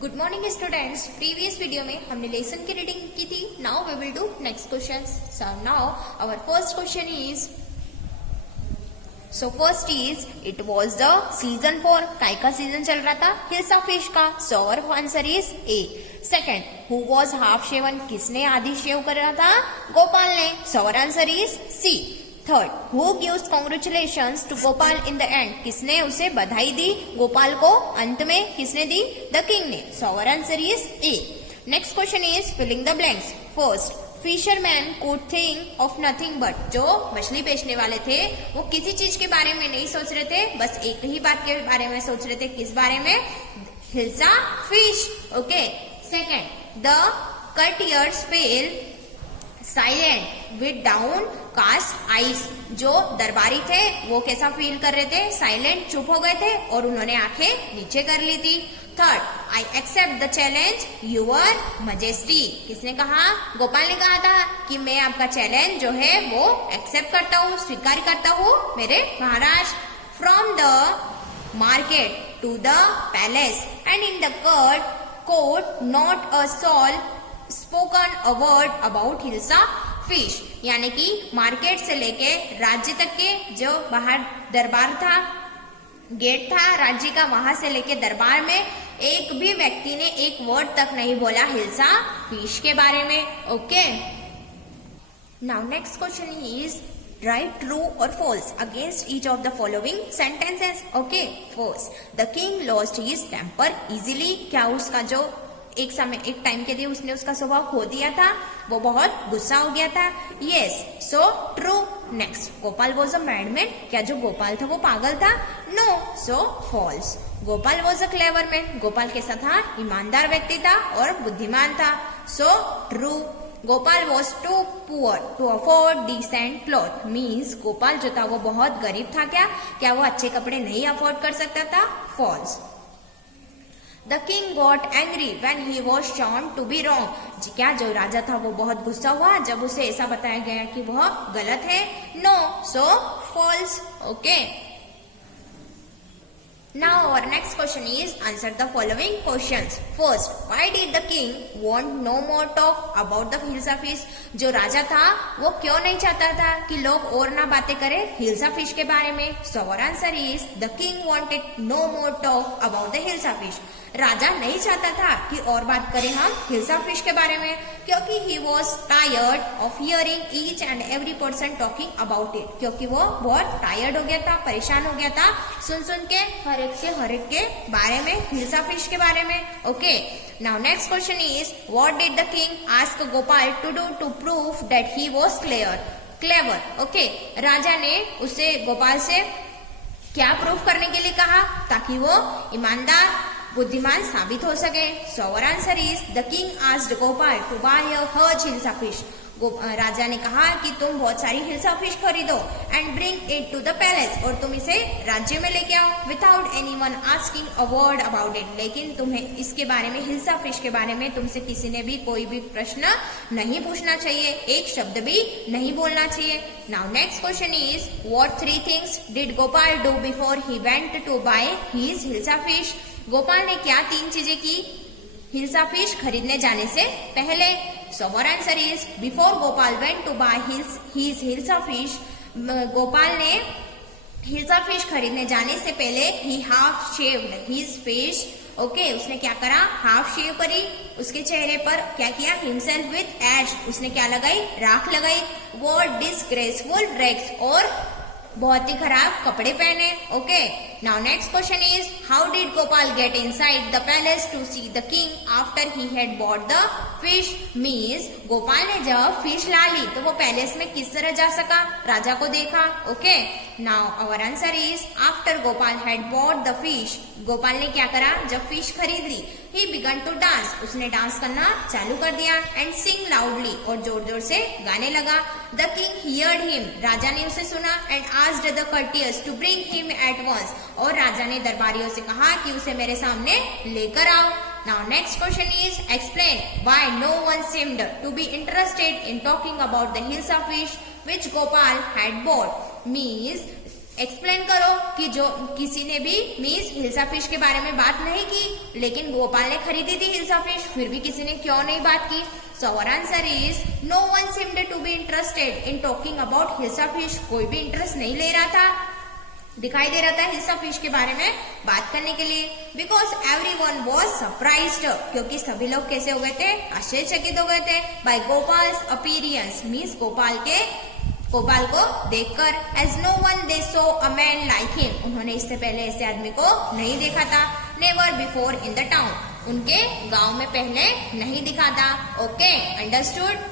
Good morning students. Previous video में हमने lesson की रीडिंग की थी। Now we will do next question. So now our first question is, so first is, it was the season for, काय का सीजन चल रहा था? हिल्सा फिश का। So our answer is A. Second, who was half shaven, किसने आधी shave कर रहा था? गोपाल ने। So our answer is C. Third, who gives congratulations to Gopal in the end, किसने उसे बधाई दी गोपाल को अंत में? किसने दी? द किंग ने। So our answer is A. Next question is filling the blanks. First, fisherman could think of nothing but, जो मछली बेचने वाले थे वो किसी चीज के बारे में नहीं सोच रहे थे, बस एक ही बात के बारे में सोच रहे थे। किस बारे में? Hilsa fish. Okay. Second, the courtiers fell silent with downcast eyes, जो दरबारी थे वो कैसा फील कर रहे थे? साइलेंट, चुप हो गए थे और उन्होंने आंखें नीचे कर ली थी। Third, I accept the challenge your majesty, किसने कहा? गोपाल ने कहा था कि मैं आपका चैलेंज जो है वो एक्सेप्ट करता हूँ, स्वीकार करता हूँ मेरे महाराज। From the market to the palace and in the court not a soul spoken a word about hilsa fish, यानी कि मार्केट से लेके राज्य तक के जो बाहर दरबार था, गेट था राज्य का, वहां से लेके दरबार में एक भी व्यक्ति ने एक वर्ड तक नहीं बोला हिल्सा फिश के बारे में। Okay. Now next question is, write true और false against each of the following sentences. Okay. First, the king lost his temper easily, क्या उसका जो एक टाइम के लिए उसने उसका स्वभाव खो दिया था, वो बहुत गुस्सा हो गया था? Yes, so true. Next, Gopal was a madman, क्या जो गोपाल था वो पागल था? No, so false. Gopal was a clever man, Gopal कैसा था? ईमानदार व्यक्ति था और बुद्धिमान था। So true. Gopal was too poor to afford decent cloth, means Gopal जो था वो बहुत गरीब था। क्या वो अच्छे कपड़े नहीं अफोर्ड कर सकता था? False. The king got angry when he was shown to be wrong, क्या जो राजा था वो बहुत गुस्सा हुआ जब उसे ऐसा बताया गया कि वह गलत है? No, so false. Okay. Now our next question is, answer the following questions. First, why did the king want no more talk about the hilsa fish, जो राजा था वो क्यों नहीं चाहता था कि लोग और ना बातें करें हिल्सा फिश के बारे में? So our answer is, the king wanted no more talk about the hilsa fish, राजा नहीं चाहता था कि और बात करें हम हिल्सा फिश के बारे में, क्योंकि he was tired of hearing each and every person talking about it, क्योंकि वो बहुत टायर्ड हो गया था, परेशान हो गया था सुन के हर एक के बारे में, हिल्सा फिश के बारे में। Okay. Now next question is, what did the king ask Gopal to do to prove that he was clever. Okay. राजा ने उसे गोपाल से क्या प्रूफ करने के लिए कहा ताकि वो ईमानदार बुद्धिमान साबित हो सके? So our answer is, the king asked Gopal to buy a huge hilsa fish, राजा ने कहा कि तुम बहुत सारी हिल्सा फिश खरीदो and bring it to the palace, और तुम इसे राज्य में लेके आओ, without anyone asking a word about it, लेकिन तुम्हें इसके बारे में, हिल्सा फिश के बारे में तुमसे किसी ने भी कोई भी प्रश्न नहीं पूछना चाहिए, एक शब्द भी नहीं बोलना चाहिए। Now next question is, what 3 things did Gopal do before he went to buy his hilsa fish, Gopal ने क्या 3 चीजें की हिल्सा फिश खरीदने जाने से पहले? So our answer is, before Gopal went to buy his hilsa fish, Gopal ने हिल्सा फिश खरीदने जाने से पहले ही half shaved his face. Okay. उसने क्या करा? हाफ शेव करी, उसके चेहरे पर क्या किया? हिमसेल्फ विद एश, उसने क्या लगाई? राख लगाई। वॉर डिसग्रेसफुल ड्रेस, और बहुत ही खराब कपड़े पहने। Okay. Now next question is, how did Gopal get inside the palace to see the king after he had bought the fish, means Gopal ने जब फिश ला ली तो वो पैलेस में किस तरह जा सका? राजा को देखा। Okay. Now our answer is, after Gopal had bought the fish, Gopal ने क्या करा जब फिश खरीद ली? ही बिगन टू डांस, उसने डांस करना चालू कर दिया, एंड सिंग लाउडली, और जोर जोर से गाने लगा। द किंग हियर्ड हिम, राजा ने उसे सुना, and asked the courtiers to bring him at once, और राजा ने दरबारियों से कहा कि उसे मेरे सामने लेकर आओ। Now next question is, explain why no one seemed to be interested in talking about the hilsa fish which Gopal had bought, means explain करो कि जो किसी ने भी मीन्स हिल्सा फिश के बारे में बात नहीं की, लेकिन गोपाल ने खरीदी थी हिल्सा फिश, फिर भी किसी ने क्यों नहीं बात की। So our answer is no one seemed to be interested in talking about hilsa fish. कोई भी इंटरेस्ट नहीं ले रहा था, दिखाई दे रहा था हिल्सा फिश के बारे में बात करने के लिए। बिकॉज एवरीवन वाज सरप्राइज्ड, क्योंकि सभी लोग कैसे हो गए थे, आश्चर्यचकित हो गए थे by Gopal's appearance, means Gopal को देखकर। As no one they saw a man like him, उन्होंने इससे पहले ऐसे आदमी को नहीं देखा था। Never before in the town, उनके गांव में पहले नहीं दिखा था। Okay, understood.